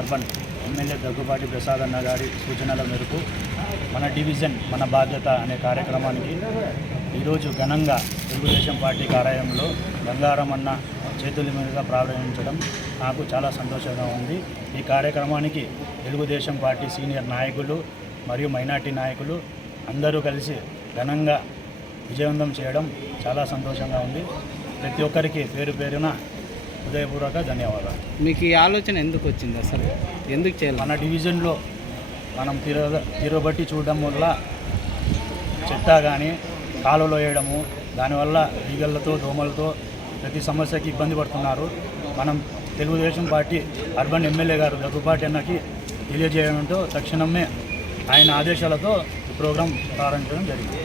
Urban MLA Daggubati Prasad అన్న గారి సూచనల మేరకు మన డివిజన్ మన బాధ్యత అనే కార్యక్రమానికి ఈరోజు ఘనంగా తెలుగుదేశం పార్టీ కార్యాలయంలో గంగారం అన్న చేతుల మీదుగా ప్రారంభించడం నాకు చాలా సంతోషంగా ఉంది. ఈ కార్యక్రమానికి తెలుగుదేశం పార్టీ సీనియర్ నాయకులు మరియు మైనార్టీ నాయకులు అందరూ కలిసి ఘనంగా విజయవంతం చేయడం చాలా సంతోషంగా ఉంది. ప్రతి ఒక్కరికి పేరు పేరున హృదయపూర్వక ధన్యవాదాలు. మీకు ఈ ఆలోచన ఎందుకు వచ్చింది, అసలు ఎందుకు చేయాలి? మన డివిజన్లో మనం తిరగబట్టి చూడడం వల్ల చెత్త కానీ కాలువలో వేయడము, దానివల్ల ఈగళ్ళతో దోమలతో ప్రతి సమస్యకి ఇబ్బంది పడుతున్నారు. మనం తెలుగుదేశం పార్టీ అర్బన్ ఎమ్మెల్యే గారు దగ్గుబాటి అన్నకి తెలియజేయడంతో తక్షణమే ఆయన ఆదేశాలతో ఈ ప్రోగ్రాం ప్రారంభించడం జరిగింది.